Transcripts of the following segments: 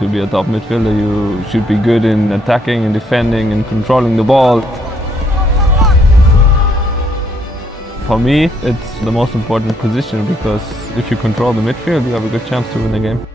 To be a top midfielder, you should be good in attacking and defending and controlling the ball. For me, it's the most important position because if you control the midfield, you have a good chance to win the game.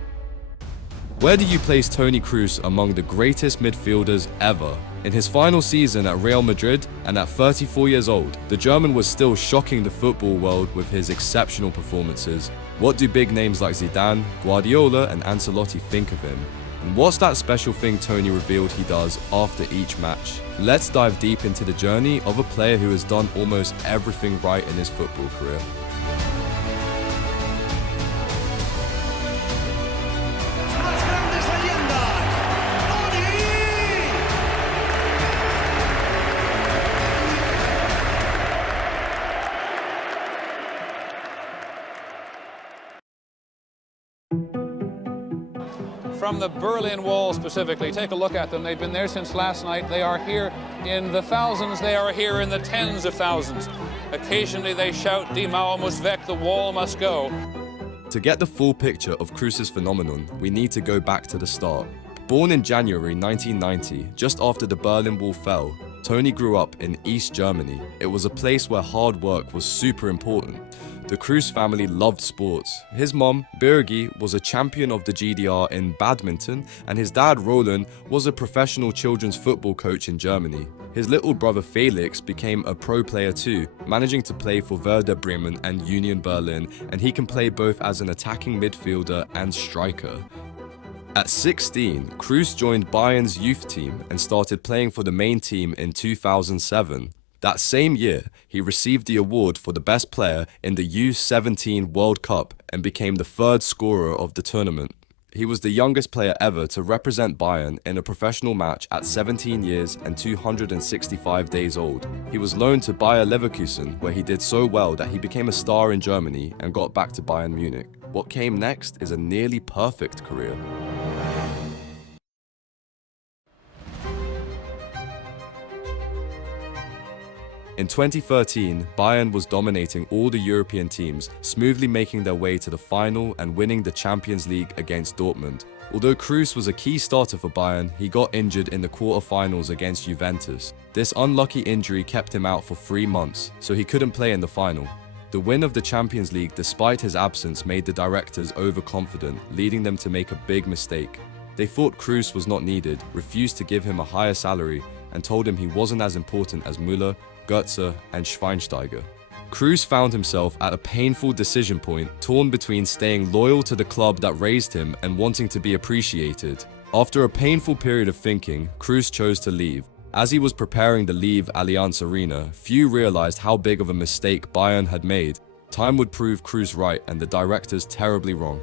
Where do you place Toni Kroos among the greatest midfielders ever? In his final season at Real Madrid and at 34 years old, the German was still shocking the football world with his exceptional performances. What do big names like Zidane, Guardiola and Ancelotti think of him? And what's that special thing Toni revealed he does after each match? Let's dive deep into the journey of a player who has done almost everything right in his football career. From the Berlin Wall specifically, take a look at them. They've been there since last night. They are here in the thousands. They are here in the tens of thousands. Occasionally they shout, Die Mauer muss weg, the wall must go. To get the full picture of Kroos' phenomenon, we need to go back to the start. Born in January 1990, just after the Berlin Wall fell, Toni grew up in East Germany. It was a place where hard work was super important. The Kroos family loved sports. His mom, Birgi, was a champion of the GDR in badminton, and his dad, Roland, was a professional children's football coach in Germany. His little brother Felix became a pro player too, managing to play for Werder Bremen and Union Berlin, and he can play both as an attacking midfielder and striker. At 16, Kroos joined Bayern's youth team and started playing for the main team in 2007. That same year, he received the award for the best player in the U17 World Cup and became the third scorer of the tournament. He was the youngest player ever to represent Bayern in a professional match at 17 years and 265 days old. He was loaned to Bayer Leverkusen, where he did so well that he became a star in Germany and got back to Bayern Munich. What came next is a nearly perfect career. In 2013, Bayern was dominating all the European teams, smoothly making their way to the final and winning the Champions League against Dortmund. Although Kroos was a key starter for Bayern, he got injured in the quarter-finals against Juventus. This unlucky injury kept him out for 3 months, so he couldn't play in the final. The win of the Champions League despite his absence made the directors overconfident, leading them to make a big mistake. They thought Kroos was not needed, refused to give him a higher salary, and told him he wasn't as important as Müller, Götze and Schweinsteiger. Kroos found himself at a painful decision point, torn between staying loyal to the club that raised him and wanting to be appreciated. After a painful period of thinking, Kroos chose to leave. As he was preparing to leave Allianz Arena, few realized how big of a mistake Bayern had made. Time would prove Kroos right and the directors terribly wrong.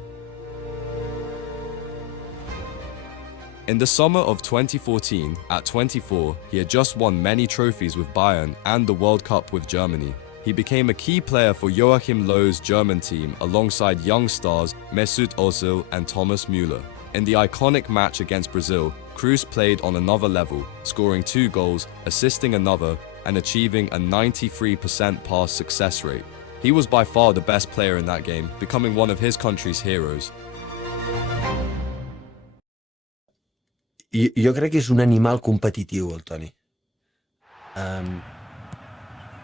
In the summer of 2014, at 24, he had just won many trophies with Bayern and the World Cup with Germany. He became a key player for Joachim Löw's German team alongside young stars Mesut Ozil and Thomas Müller. In the iconic match against Brazil, Kroos played on another level, scoring 2 goals, assisting another, and achieving a 93% pass success rate. He was by far the best player in that game, becoming one of his country's heroes. Jo crec que és un animal competitiu, el Toni.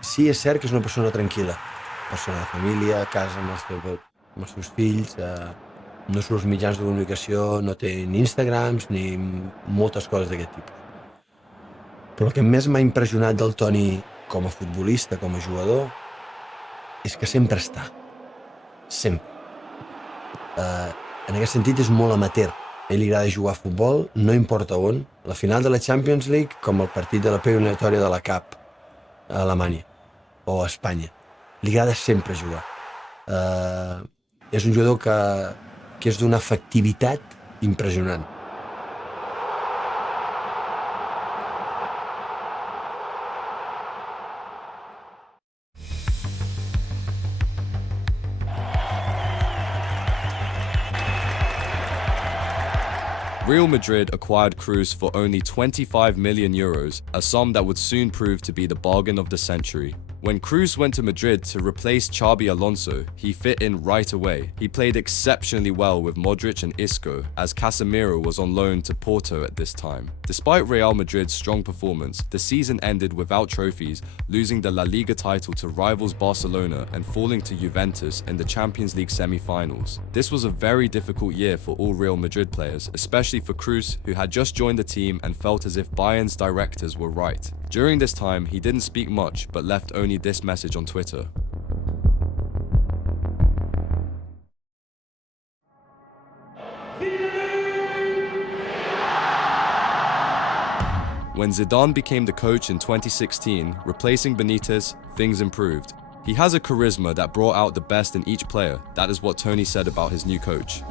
Sí, és cert que és una persona tranquil·la. Persona de família, a casa amb els seus fills, no surt als mitjans de comunicació, no té ni Instagrams ni moltes coses d'aquest tipus. Però el que més m'ha impressionat del Toni com a futbolista, com a jugador, és que sempre està. Sempre. En aquest sentit és molt amateur. A ell li agrada jugar a futbol, no importa on. La final de la Champions League com el partit de la preeliminatòria de la Cup a Alemanya o a Espanya. Li agrada sempre jugar. És un jugador que és d'una efectivitat impressionant. Real Madrid acquired Kroos for only €25 million, a sum that would soon prove to be the bargain of the century. When Kroos went to Madrid to replace Xabi Alonso, he fit in right away. He played exceptionally well with Modric and Isco, as Casemiro was on loan to Porto at this time. Despite Real Madrid's strong performance, the season ended without trophies, losing the La Liga title to rivals Barcelona and falling to Juventus in the Champions League semi-finals. This was a very difficult year for all Real Madrid players, especially for Kroos, who had just joined the team and felt as if Bayern's directors were right. During this time, he didn't speak much, but left only this message on Twitter. When Zidane became the coach in 2016, replacing Benitez, things improved. He has a charisma that brought out the best in each player. That is what Toni said about his new coach.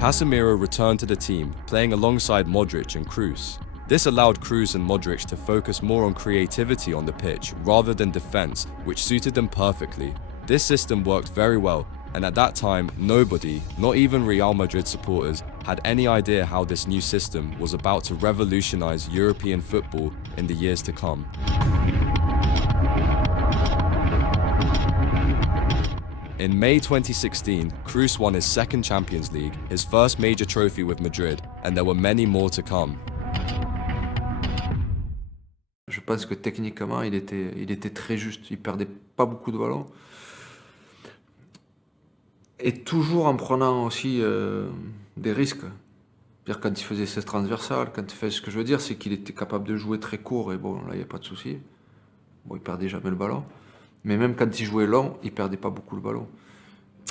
Casemiro returned to the team, playing alongside Modric and Kroos. This allowed Kroos and Modric to focus more on creativity on the pitch rather than defense, which suited them perfectly. This system worked very well, and at that time, nobody, not even Real Madrid supporters, had any idea how this new system was about to revolutionize European football in the years to come. In May 2016, Kroos won his second Champions League, his first major trophy with Madrid, and there were many more to come. Je pense que techniquement, il était très juste, il perdait pas beaucoup de ballons. Et toujours en prenant aussi des risques. C'est-à-dire quand il faisait ses transversales, ce que je veux dire, c'est qu'il était capable de jouer très court, et bon, là, il n'y a pas de souci. Bon, il perdait jamais le ballon. Mais même quand il jouait long, il perdait pas beaucoup le ballon.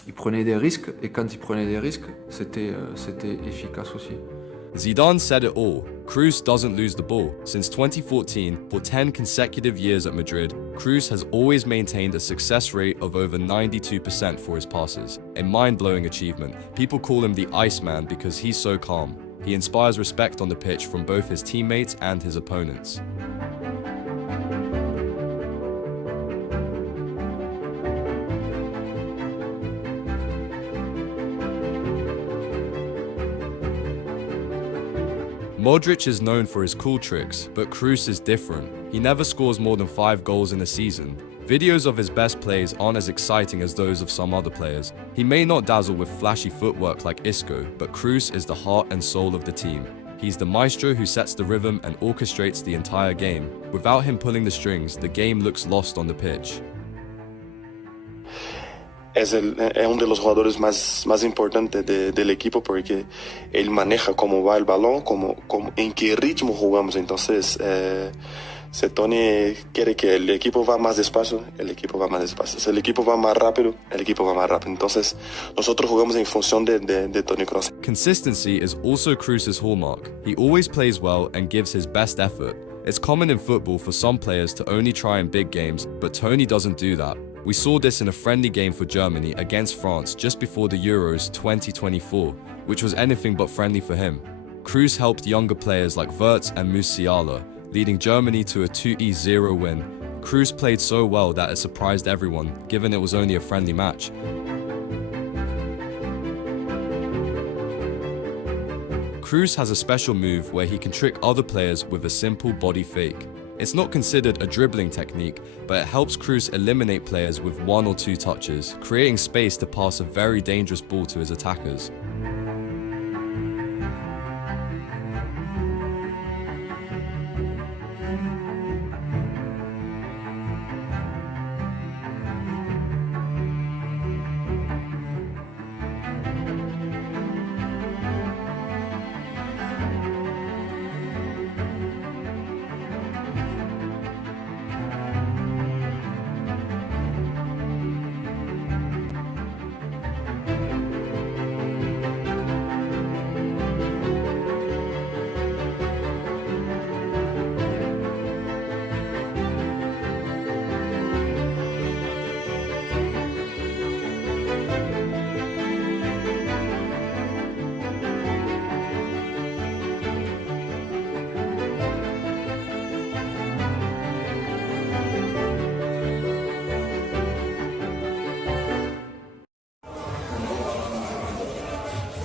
Il prenait des risques, et quand il prenait des risques, c'était efficace aussi. Zidane said it all. Kroos doesn't lose the ball. Since 2014, for 10 consecutive years at Madrid, Kroos has always maintained a success rate of over 92% for his passes. A mind-blowing achievement. People call him the Iceman because he's so calm. He inspires respect on the pitch from both his teammates and his opponents. Modric is known for his cool tricks, but Kroos is different. He never scores more than 5 goals in a season. Videos of his best plays aren't as exciting as those of some other players. He may not dazzle with flashy footwork like Isco, but Kroos is the heart and soul of the team. He's the maestro who sets the rhythm and orchestrates the entire game. Without him pulling the strings, the game looks lost on the pitch. Es uno de los jugadores más importantes del equipo porque él maneja cómo va el balón, en qué ritmo jugamos. Entonces, si Toni quiere que el equipo va más despacio, el equipo va más despacio. Si el equipo va más rápido, el equipo va más rápido. Entonces, nosotros jugamos en función de Toni Kroos. Consistency is also Kroos' hallmark. He always plays well and gives his best effort. It's common in football for some players to only try in big games, but Toni doesn't do that. We saw this in a friendly game for Germany against France just before the Euros 2024, which was anything but friendly for him. Kroos helped younger players like Wirtz and Musiala, leading Germany to a 2-0 win. Kroos played so well that it surprised everyone, given it was only a friendly match. Kroos has a special move where he can trick other players with a simple body fake. It's not considered a dribbling technique, but it helps Kroos eliminate players with 1 or 2 touches, creating space to pass a very dangerous ball to his attackers.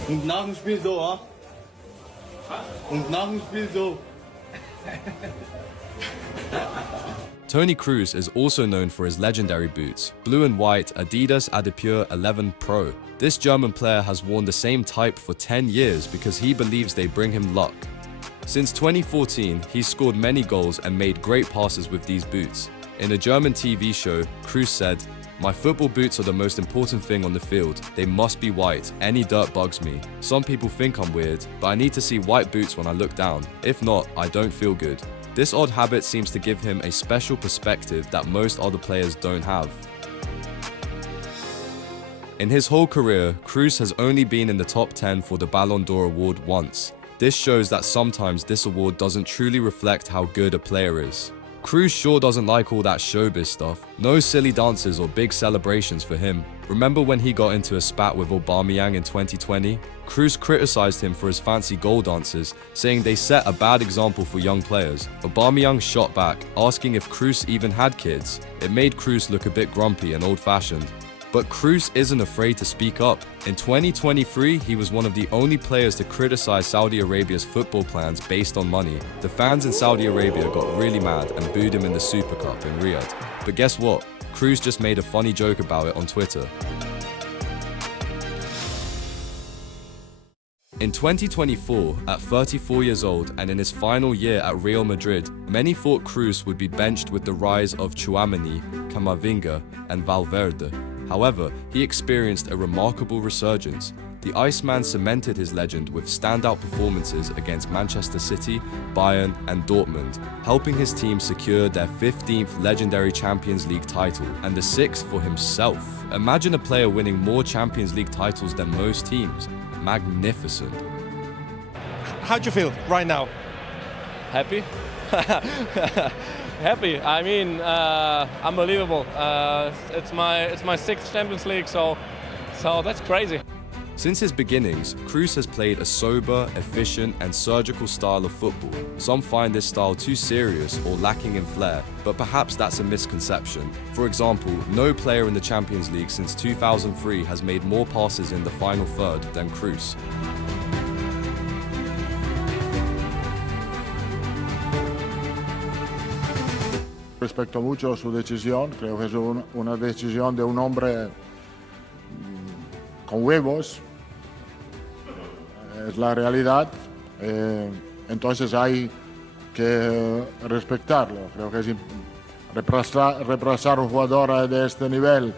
Und nach dem Spiel so, ha? Und nach dem Spiel so. Toni Kroos is also known for his legendary boots, blue and white Adidas Adipure 11 Pro. This German player has worn the same type for 10 years because he believes they bring him luck. Since 2014, he's scored many goals and made great passes with these boots. In a German TV show, Kroos said, "My football boots are the most important thing on the field. They must be white. Any dirt bugs me. Some people think I'm weird, but I need to see white boots when I look down. If not, I don't feel good." This odd habit seems to give him a special perspective that most other players don't have. In his whole career, Kroos has only been in the top 10 for the Ballon d'Or award once. This shows that sometimes this award doesn't truly reflect how good a player is. Kroos sure doesn't like all that showbiz stuff. No silly dances or big celebrations for him. Remember when he got into a spat with Aubameyang in 2020? Kroos criticized him for his fancy goal dances, saying they set a bad example for young players. Aubameyang shot back, asking if Kroos even had kids. It made Kroos look a bit grumpy and old-fashioned. But Kroos isn't afraid to speak up. In 2023, he was one of the only players to criticize Saudi Arabia's football plans based on money. The fans in Saudi Arabia got really mad and booed him in the Super Cup in Riyadh. But guess what? Kroos just made a funny joke about it on Twitter. In 2024, at 34 years old and in his final year at Real Madrid, many thought Kroos would be benched with the rise of Tchouaméni, Camavinga and Valverde. However, he experienced a remarkable resurgence. The Iceman cemented his legend with standout performances against Manchester City, Bayern and Dortmund, helping his team secure their 15th legendary Champions League title and the 6th for himself. Imagine a player winning more Champions League titles than most teams. Magnificent. How do you feel right now? Happy. Happy. I mean, unbelievable. It's my 6th Champions League, so that's crazy. Since his beginnings, Kroos has played a sober, efficient and surgical style of football. Some find this style too serious or lacking in flair, but perhaps that's a misconception. For example, no player in the Champions League since 2003 has made more passes in the final third than Kroos. Respeto mucho su decisión, creo que es una decisión de un hombre con huevos, es la realidad, entonces hay que respetarlo. Creo que es reemplazar un jugador de este nivel,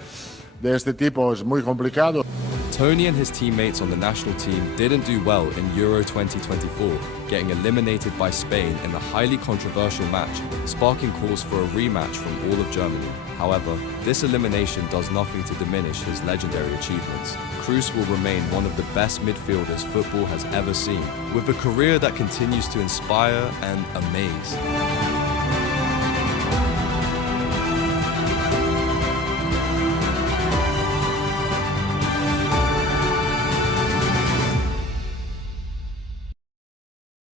de este tipo, es muy complicado. Toni and his teammates on the national team didn't do well in Euro 2024, getting eliminated by Spain in a highly controversial match, sparking calls for a rematch from all of Germany. However, this elimination does nothing to diminish his legendary achievements. Kroos will remain one of the best midfielders football has ever seen, with a career that continues to inspire and amaze.